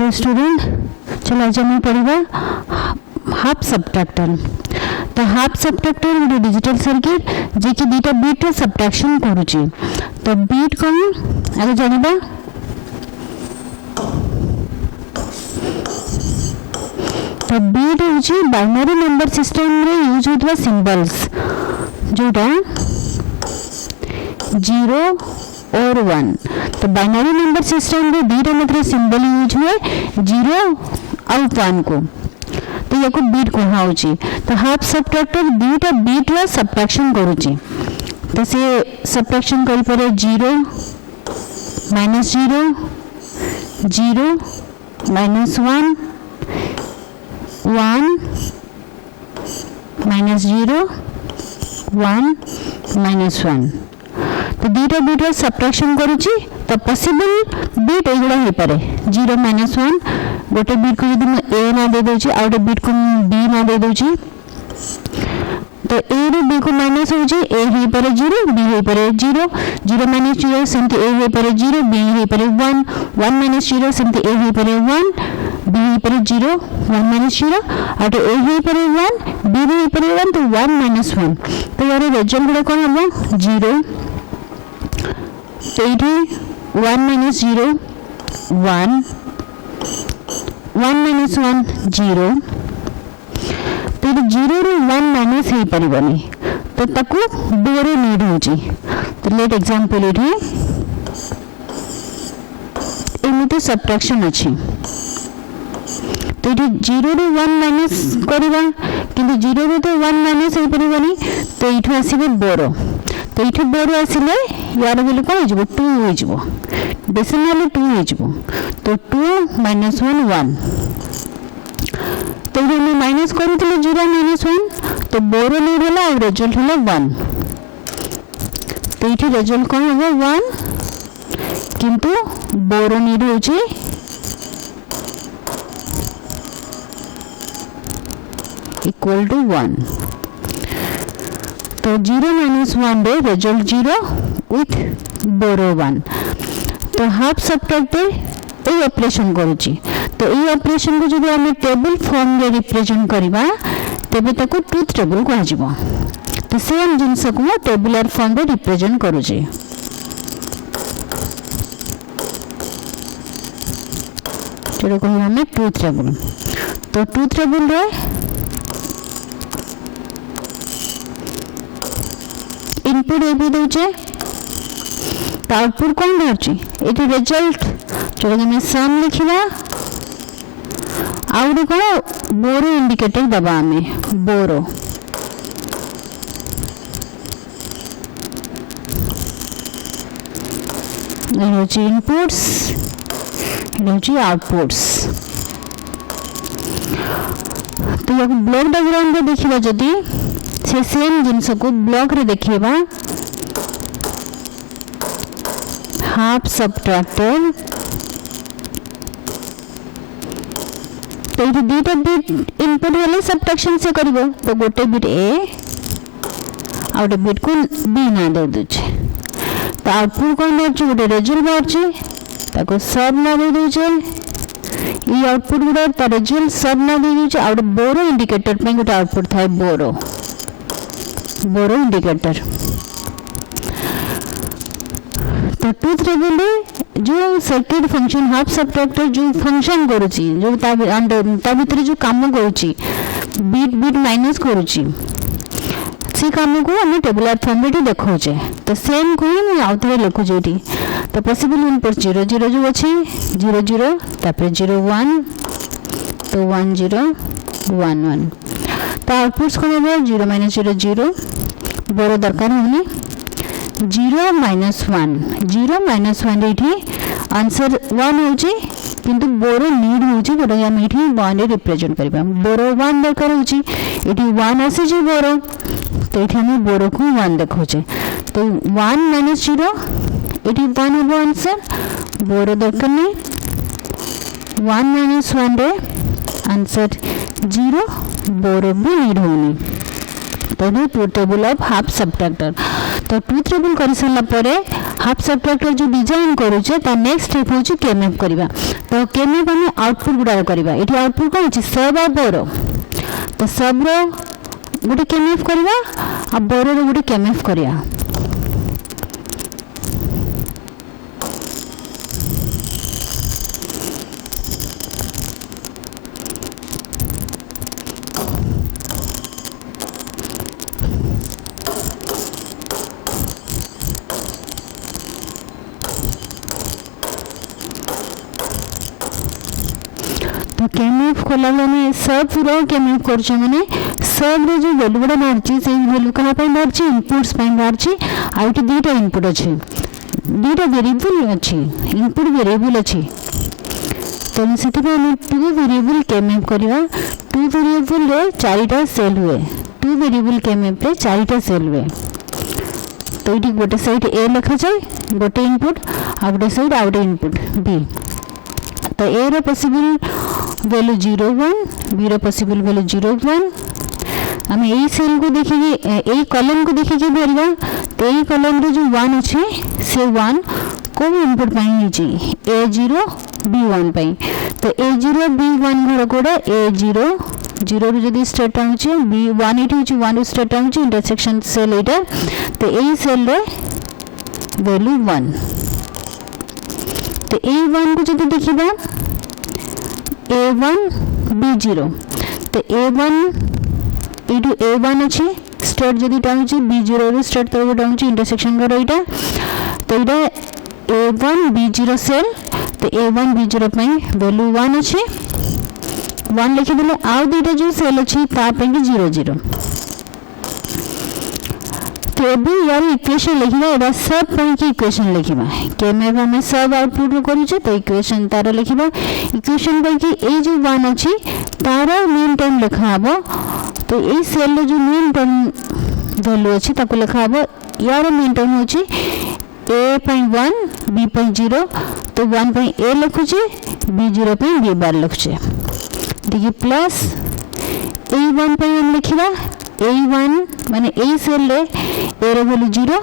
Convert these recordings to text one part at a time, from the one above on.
Hello student, चलो आज आम पढ़ा हाफ सबट्रैक्टर। तो हाफ सबट्रैक्टर गोटे डिजिटल सर्किट जे कि दुईटा बिट सबट्रैक्शन करुचे। तो बिट कौन आगे जानिबा। तो बिट होची बाइनरी नंबर सिस्टम रे यूज होतबा सिंबल्स जोटा 0 और 1। तो बाइनरी नंबर सिस्टम रे दुईटा मात्र सिंबल यूज हुए 0 और 1 को, तो या को बिट कहा होची। तो हाफ सबट्रैक्टर दुईटा बिट रा सबट्रैक्शन करूची। तो से सबट्रैक्शन करि परे 0 -0 0 -1 1 -0 1 -1। तो दुईटा बिट रा सबट्रैक्शन करूची। तो पॉसिबल बिट एगुड़ा हो पारे 0 -1 गोटे बिट को यदि मैं ए ना दे दूची आ गोटे बिट को बी ना दे दूची, तो ए रू बी को माइनस होची ए हो पारे 0 बी हो पारे 0 0 -0 सेमती ए हो पारे 0 बी हो पारे 1 1 -0 सेमती ए हो पारे 1 बी हो पारे 0 1 -0 और ए हो पारे 1 बी हो पारे 1 तो 1 -1। तो यार रिजल्ट गुड़ा कौन हम 0। तो ये 1 -0 1 1 -1 0। तो 0 रू 1 माइनस हो पारिबनी, तो ताकू बोरे नीड होची। तो लेट एग्जांपल ये एमिति सबट्रैक्शन अछि। तो ये 0 रू 1 माइनस करबा, किंतु 0 रू तो 1 माइनस हो पारिबनी, तो इठो आसीबे बोरो। तो ये बोरो आसिले यार वैल्यू कौन हो 2 हो, डेसिमल 2 हो। तो 2 -1 1। तो ये माइनस करथिले 0 -1, तो बोरो नीड होला और रिजल्ट होला 1। तो ये रिजल्ट कौन हो 1, किंतु बोरो नीड होची इक्वल टू 1। तो 0 -1 रे रिजल्ट 0 विथ बोरो 1। तो हाफ सबट्रैक्टर ये ऑपरेशन करूची। तो ये ऑपरेशन को जब आम टेबल फॉर्म रे रिप्रेजेंट करबा तेबे ताको ट्रुथ टेबल कह जिवो। तो सेम जिनस को टेबुलर फॉर्म रे रिप्रेजेंट करूची। जेरो को हमें ट्रुथ टेबल। तो ट्रुथ टेबल रे इनपुट ए भी दोचे, तो आउटपुट कौन बाहरची एटी रिजल्ट जो हमें सम लिखिबा आउट को बोरो इंडिकेटर दबा हमें बोरो। ये इनपुट्स ये आउटपुट्स। तो ये ब्लॉक डायग्राम रे देखिबा जदी से सेम जिनस को ब्लॉक रे देखिबा हाफ सबट्रैक्टर। तो ये दुईटा बिट इनपुट वाले सबट्रैक्शन से करिवो। तो गोटे बिट ए आ गोटे बिट को बी ना दे दुचे, तो आउटपुट कौन बाहरची गोटे रिजल्ट बाहरची ताको सब ना दे दुचे। ये आउटपुट गुडा ता रिजल्ट सब ना दे दुचे। आ गोटे बोरो इंडिकेटर पे गोटे आउटपुट थाए बोरो बोरो इंडिकेटर। तो ट्रुथ टेबल जो सर्किट फंक्शन हाफ सबट्रैक्टर जो फंक्शन करूची जो ता भीतर जो काम करूची बिट बिट माइनस करूची से काम को हम टेबुलर फॉर्म रे देखौचे। तो सेम को ही मैं आउथरे लिखुचे एटी। तो पॉसिबल इनपुट 0 0 जो अछि 0 0 तापर 0 1 तो 1 0 1 1। तो आउटपुट्स को हो 0 -0 0 बोरो दरकार होनी 0 -1 0 -1 एठी आंसर 1 होची, किंतु बोरो नीड होची जोटा हम एठी 1 रे रिप्रेजेंट करबा। बोरो 1 दरकार होची एठी 1 आसे जे बोरो, तो एठी हम बोरो को 1 देखोचे। तो 1 -0 एठी 1 हो आंसर, बोरो दरकार नहीं 1 -1 रे आंसर 0 बोरो भी नीड होनी। तो truth table of half subtractor. तो ट्रुथ टेबल कर सारा हाफ सब्ट्रैक्टर जो डिजाइन करूचे ता नेक्स्ट स्टेप होची केमएफ करबा तो केमएफ हम आउटपुट गुडा करबा एठी आउटपुट कोन अछि सब आ बोरो तो सब रो गुटे केमएफ करबा आ बोरो रो गुटे केमएफ करिया तो केमएफ खोला मैंने सब रो केमएफ करछ माने सब रो जो वैल्यू गुडा बाहरची से वैल्यू कहा पे बाहरची इनपुट्स पे बाहरची आउट दुटा इनपुट अछि दुटा वेरिएबल अछि इनपुट वेरिएबल अछि तो सेति पे हम टू वेरिएबल केमएफ करिवा टू वेरिएबल रे चारिटा सेल हुए टू वेरिएबल केमएफ रे चारिटा सेल हुए तो इटी गोटे साइड ए लिखा जाय गोटे इनपुट आ गोटे साइड आउट इनपुट बी तो ए रो पॉसिबल वैल्यू 01 बी रो पॉसिबल वैल्यू 01 हम ए सेल को देखिए ए कॉलम को देखिए बेरवा तो ए कॉलम रे जो 1 अछि से 1 को इनपुट पाई छी a0 b1 पाई तो a0 b1 घर कोडा a0 0 रो जदी स्टार्ट आउची b1 इटी होची 1 रो स्टार्ट आउची इंटरसेक्शन सेल एटा तो ए सेल रे वैल्यू 1 तो a1 को जदी देखिबा a1 b0 तो a1 इटू a1 अछि स्टार्ट जदी टाउची b0 रो स्टार्ट तो टाउची इंटरसेक्शन करो इटा तो इटा a1 b0 सेल तो a1 b0 पई वैल्यू 1 अछि 1 लिखि देले आ दुटा जो सेल अछि ता पे 0 0 तो अभी यार इक्वेशन लिखिबा एबा सब पई की इक्वेशन लिखिबा केमएफ हम सब आउटपुट रो करू छै तो इक्वेशन तार लिखिबा इक्वेशन पई की ए जो 1 अछि तार मीन टाइम लिखा हबो तो ए सेल जो मीन टाइम वैल्यू अछि ताको लिखा हबो यार मीन टाइम होछि a पई 1 b पई 0 तो 1 पई a लिखु छै b0 पई b बार लिखु छै देखिए प्लस a1 पई हम लिखिबा a1 माने a सेल रे a रो वैल्यू 0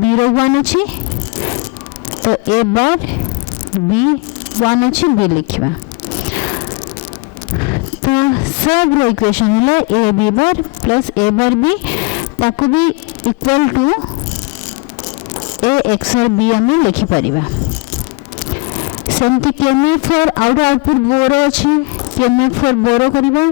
b रो 1 अछि तो a बार b 1 अछि b लिखिबा तो सब रो इक्वेशन होला a b bar plus a bar b ताको भी equal to a xr b हम लिखि परिबा सेमति केमएफ फॉर आउटपुट बोरो अछि केमएफ फॉर बोरो करिबा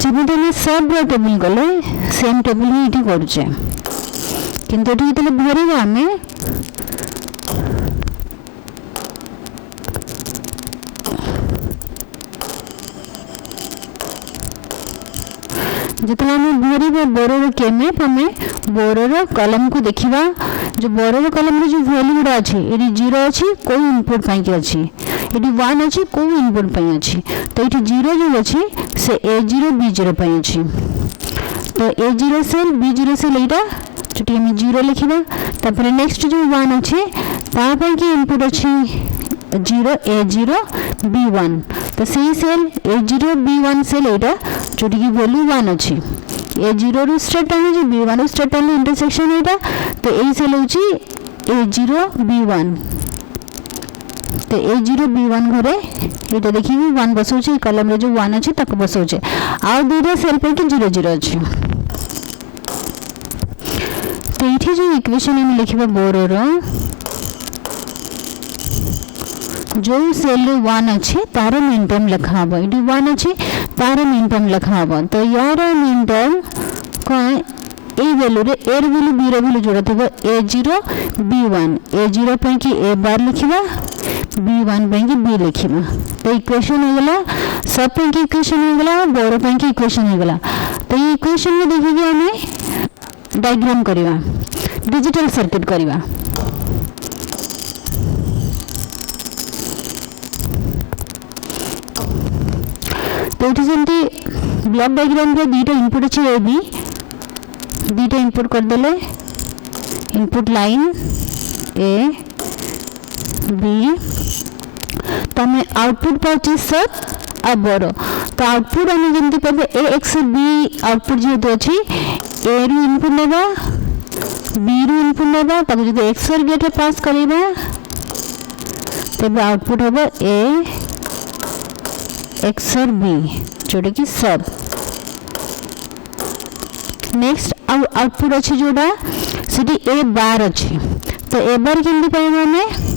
जब हम सब टेबल गले सेम टेबल ही इटी करूचे किंतु एटी तले भरिबा हमें जितना हमें भरिबा बोरो केमएफ हमें बोरो कॉलम को देखिबा जो बोरो कॉलम रे जो वैल्यू गुडा अछि एटी 0 अछि कोई इनपुट पाई के अछि एटी 1 अछि कोई इनपुट पाई अछि तो एटी 0 जो अछि से a0 b0 पाई अछि तो a0 सेल b0 सेल एटा छुटी हम 0 लिखिबा तापर नेक्स्ट जो 1 अछि ता पे की इनपुट अछि 0 a0 b1 तो सही सेल a0 b1 सेल एटा छुटी की वैल्यू 1 अछि a0 रो स्टार्ट आने जो b1 रो स्टार्ट आने इंटरसेक्शन एटा तो ए सेल होची a0 b1 तो a0 b1 घरे एटा देखिबी 1 बसौचे कॉलम रे जो 1 अछि तक बसौचे आ दुटा सेल पे की 0 0 अछि तो इठी जो इक्वेशन हम लिखिबा बोरो रो जो सेल 1 अछि तार मीन टाइम लिखा हबो इटी 1 अछि तार मीन टाइम लिखा हबो तो यार मीन टाइम कोन ए वैल्यू रे ए वैल्यू बी रे वैल्यू जोड़ा थबो a0 b1 a0 पे की a बार लिखिबा b1 पे की b लिखिबा तो इक्वेशन हो गेला सब पे की इक्वेशन हो गेला बोरो पे की इक्वेशन हो गेला तो ये इक्वेशन में देखिए हमें डायग्राम करिवा डिजिटल सर्किट करिवा तो इट इज ब्लॉक डायग्राम रे दीटा इनपुट अछि ए बी दीटा इनपुट कर देले इनपुट लाइन ए बी तो हमें आउटपुट पाउची सब आ बड़ तो आउटपुट हमें जमती पाबे ए एक्स बी आउटपुट जेहेतु अछि ए रु इनपुट नेबा बी रु इनपुट नेबा ताको जदि एक्सर गेट पास करिबा तबे आउटपुट होबो ए एक्सर बी जोटा कि सब नेक्स्ट आउटपुट अच्छे जोड़ा सीटी ए बार अच्छे तो ए बार केमती पाइबा हमें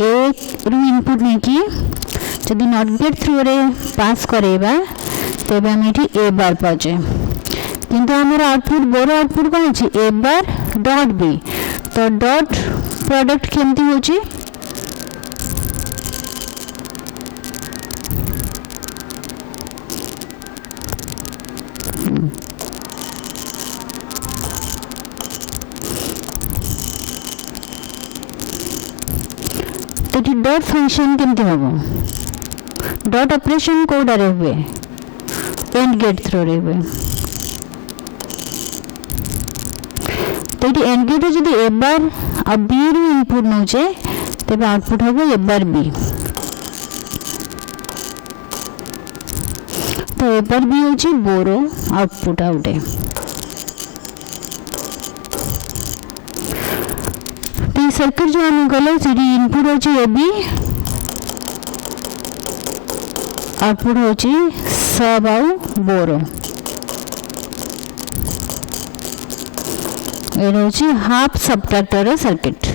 ए रु इनपुट नहीं कि जदि नॉट गेट थ्रू रे पास करेबा तेबे हम एठी ए बार पाचे किंतु हमर आउटपुट बोरो आउटपुट कोन अछि ए बार डॉट बी तो डॉट प्रोडक्ट केमती होची तो डॉट फंक्शन केमती होबो डॉट ऑपरेशन कोड रे हुए एंड गेट थ्रो रे हुए तो ये एंड गेट जदि ए बार आ बी रु इनपुट नउचे तबे आउटपुट होबो ए बार बी तो ए बार बी होची बोरो आउटपुट आउटे तो सर्किट जो हम गले सीडी इनपुट होची ए बी आउटपुट होची सब आउ बोरो ये होची हाफ सबट्रैक्टर सर्किट